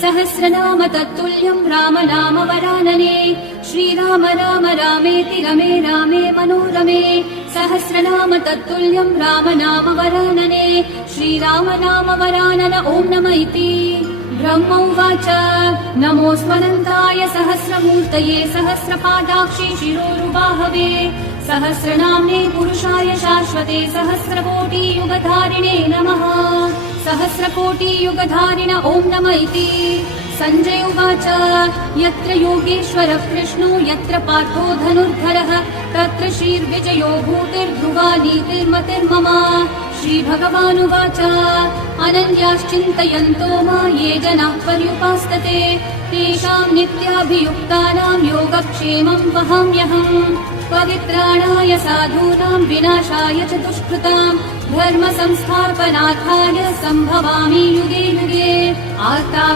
सहस्रनाम तत्तुल्यं राम नाम वरानने। श्रीराम राम रामेति रमे रामे मनोरमे। सहस्रनाम तत्तुल्यं राम नाम वरानने। श्रीराम नाम वरानन ॐ नम इति। ब्रह्म उवाच नमोऽस्मरन्ताय सहस्रमूर्तये सहस्रपादाक्षि शिरोरुबाहवे। सहस्रनाम्ने पुरुषाय शाश्वते सहस्रकोटियुगधारिणे नमः। सहस्रकोटियुगधारिण ॐ नम इति। सञ्जय उवाच यत्र योगेश्वरः कृष्णो यत्र पार्थो धनुर्धरः तत्र श्रीर्विजयो भूतिर्ध्रुवा नीतिर्मतिर्मम। श्रीभगवानुवाच अनन्याश्चिन्तयन्तो मा ये जनाः पर्युपासते तेषां नित्याभियुक्तानां योगक्षेमं वहाम्यहम्। पवित्राणाय साधूनां विनाशाय च दुष्कृतां धर्म संस्थापनार्थाय सम्भवामि युगे युगे।